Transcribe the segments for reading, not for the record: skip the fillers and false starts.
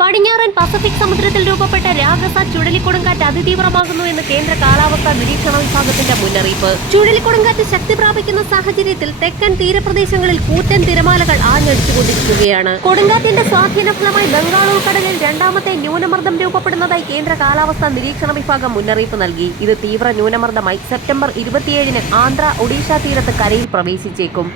പടിഞ്ഞാറൻ പസഫിക് സമുദ്രത്തിൽ രൂപപ്പെട്ട രാഗസ ചുഴലിക്കൊടുങ്കാറ്റ് അതിതീവ്രമാകുന്നു എന്ന് കേന്ദ്ര കാലാവസ്ഥാ നിരീക്ഷണ വിഭാഗത്തിന്റെ മുന്നറിയിപ്പ്. ചുഴലിക്കൊടുങ്കാറ്റ് ശക്തി പ്രാപിക്കുന്ന സാഹചര്യത്തിൽ തെക്കൻ തീരപ്രദേശങ്ങളിൽ കൂറ്റൻ തിരമാലകൾ ആഞ്ഞടിച്ചുകൊണ്ടിരിക്കുകയാണ്. കൊടുങ്കാറ്റിന്റെ സ്വാധീന ഫലമായി ബംഗാൾ ഉൾക്കടലിൽ രണ്ടാമത്തെ ന്യൂനമർദ്ദം രൂപപ്പെടുന്നതായി കേന്ദ്ര കാലാവസ്ഥാ നിരീക്ഷണ വിഭാഗം മുന്നറിയിപ്പ് നൽകി. ഇത് തീവ്ര ന്യൂനമർദ്ദമായി സെപ്റ്റംബർ 27-ന് ആന്ധ്ര ഒഡീഷ തീരത്ത് കരയിൽ പ്രവേശിച്ചേക്കും.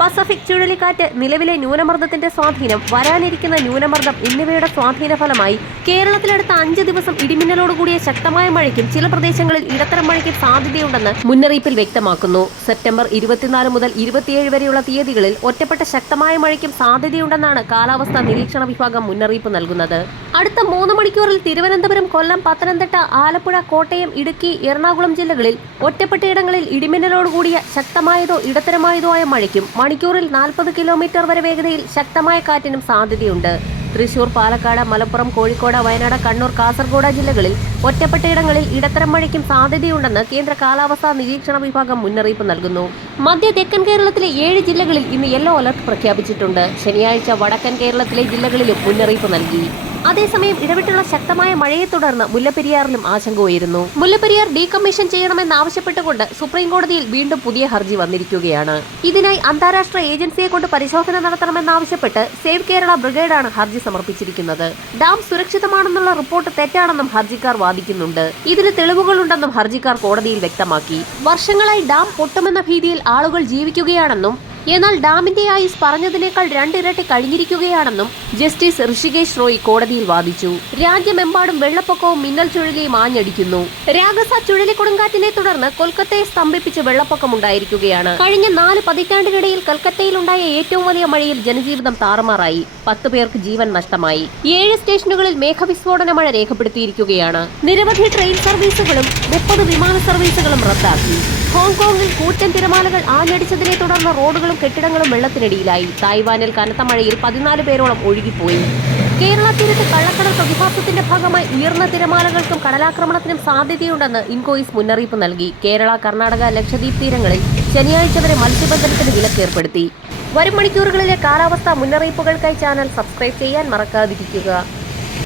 പസഫിക് ചുഴലിക്കാറ്റ്, നിലവിലെ ന്യൂനമർദ്ദത്തിന്റെ സ്വാധീനം, വരാനിരിക്കുന്ന ന്യൂനമർദ്ദം എന്നിവയുടെ സ്വാധീന ഫലമായി കേരളത്തിലടുത്ത 5 ദിവസം ഇടിമിന്നലോടുകൂടിയ ശക്തമായ മഴയ്ക്കും ചില പ്രദേശങ്ങളിൽ ഇടത്തരം മഴയ്ക്കും സാധ്യതയുണ്ടെന്ന് മുന്നറിയിപ്പിൽ വ്യക്തമാക്കുന്നു. സെപ്റ്റംബർ 24 മുതൽ 27 വരെയുള്ള തീയതികളിൽ ഒറ്റപ്പെട്ട ശക്തമായ മഴയ്ക്കും സാധ്യതയുണ്ടെന്നാണ് കാലാവസ്ഥാ നിരീക്ഷണ വിഭാഗം മുന്നറിയിപ്പ് നൽകുന്നത്. അടുത്ത 3 മണിക്കൂറിൽ തിരുവനന്തപുരം, കൊല്ലം, പത്തനംതിട്ട, ആലപ്പുഴ, കോട്ടയം, ഇടുക്കി, എറണാകുളം ജില്ലകളിൽ ഒറ്റപ്പെട്ടയിടങ്ങളിൽ ഇടിമിന്നലോടുകൂടിയ ശക്തമായതോ ഇടത്തരമായതോ ആയ മഴയ്ക്കും മണിക്കൂറിൽ 40 കിലോമീറ്റർ വരെ വേഗതയിൽ ശക്തമായ കാറ്റിനും സാധ്യതയുണ്ട്. തൃശൂർ, പാലക്കാട്, മലപ്പുറം, കോഴിക്കോട്, വയനാട്, കണ്ണൂർ, കാസർഗോഡ് ജില്ലകളിൽ ഒറ്റപ്പെട്ടയിടങ്ങളിൽ ഇടത്തരം മഴയ്ക്കും സാധ്യതയുണ്ടെന്ന് കേന്ദ്ര കാലാവസ്ഥാ നിരീക്ഷണ വിഭാഗം മുന്നറിയിപ്പ് നൽകുന്നു. മധ്യ തെക്കൻ കേരളത്തിലെ 7 ജില്ലകളിൽ ഇന്ന് യെല്ലോ അലർട്ട് പ്രഖ്യാപിച്ചിട്ടുണ്ട്. ശനിയാഴ്ച വടക്കൻ കേരളത്തിലെ ജില്ലകളിലും മുന്നറിയിപ്പ് നൽകി. അതേസമയം ഇടവിട്ടുള്ള ശക്തമായ മഴയെ തുടർന്ന് മുല്ലപ്പെരിയാറിലും ആശങ്ക ഉയരുന്നു. മുല്ലപ്പെരിയാർ ഡീകമ്മീഷൻ ചെയ്യണമെന്നാവശ്യപ്പെട്ടുകൊണ്ട് സുപ്രീം കോടതിയിൽ വീണ്ടും പുതിയ ഹർജി വന്നിരിക്കുകയാണ്. ഇതിനായി അന്താരാഷ്ട്ര ഏജൻസിയെ കൊണ്ട് പരിശോധന നടത്തണമെന്നാവശ്യപ്പെട്ട് സേവ് കേരള ബ്രിഗേഡാണ് ഹർജി സമർപ്പിച്ചിരിക്കുന്നത്. ഡാം സുരക്ഷിതമാണെന്നുള്ള റിപ്പോർട്ട് തെറ്റാണെന്നും ഹർജിക്കാർ വാദിക്കുന്നുണ്ട്. ഇതിന് തെളിവുകളുണ്ടെന്നും ഹർജിക്കാർ കോടതിയിൽ വ്യക്തമാക്കി. വർഷങ്ങളായി ഡാം പൊട്ടുമെന്ന ഭീതിയിൽ ആളുകൾ ജീവിക്കുകയാണെന്നും എന്നാൽ ഡാമിന്റെ ആയുസ് പറഞ്ഞതിനേക്കാൾ 2 ഇരട്ടി കഴിഞ്ഞിരിക്കുകയാണെന്നും ജസ്റ്റിസ് ഋഷികേശ് റോയ് കോടതിയിൽ വാദിച്ചു. രാജ്യമെമ്പാടും വെള്ളപ്പൊക്കവും മിന്നൽ ചുഴലിയും ആഞ്ഞടിക്കുന്നു. രാഗസ ചുഴലിക്കൊടുങ്കാറ്റിനെ തുടർന്ന് കൊൽക്കത്തയെ സ്തംഭിപ്പിച്ച് വെള്ളപ്പൊക്കമുണ്ടായിരിക്കുകയാണ്. കഴിഞ്ഞ 4 പതിറ്റാണ്ടിനിടയിൽ കൊൽക്കത്തയിലുണ്ടായ ഏറ്റവും വലിയ മഴയിൽ ജനജീവിതം താറുമാറായി. 10 പേർക്ക് ജീവൻ നഷ്ടമായി. 7 സ്റ്റേഷനുകളിൽ മേഘവിസ്ഫോടന മഴ രേഖപ്പെടുത്തിയിരിക്കുകയാണ്. നിരവധി ട്രെയിൻ സർവീസുകളും 30 വിമാന സർവീസുകളും റദ്ദാക്കി. ഹോങ്കോങ്ങിൽ കൂറ്റൻ തിരമാലകൾ ആഞ്ഞടിച്ചതിനെ തുടർന്ന് റോഡുകളും കെട്ടിടങ്ങളും വെള്ളത്തിനടിയിലായി. തായ്വാനിൽ കനത്ത മഴയിൽ 14 പേരോളം ഒഴുകിപ്പോയി. കേരള തീരത്ത് കള്ളക്കടൽ പ്രതിഭാസത്തിന്റെ ഭാഗമായി ഉയർന്ന തിരമാലകൾക്കും കടലാക്രമണത്തിനും സാധ്യതയുണ്ടെന്ന് ഇൻകോയിസ് മുന്നറിയിപ്പ് നൽകി. കേരള, കർണാടക, ലക്ഷദ്വീപ് തീരങ്ങളിൽ ശനിയാഴ്ച വരെ മത്സ്യബന്ധനത്തിന് വിലക്കേർപ്പെടുത്തി. വരും മണിക്കൂറുകളിലെ കാലാവസ്ഥാ മുന്നറിയിപ്പുകൾക്കായി ചാനൽ സബ്സ്ക്രൈബ് ചെയ്യാൻ മറക്കാതിരിക്കുക.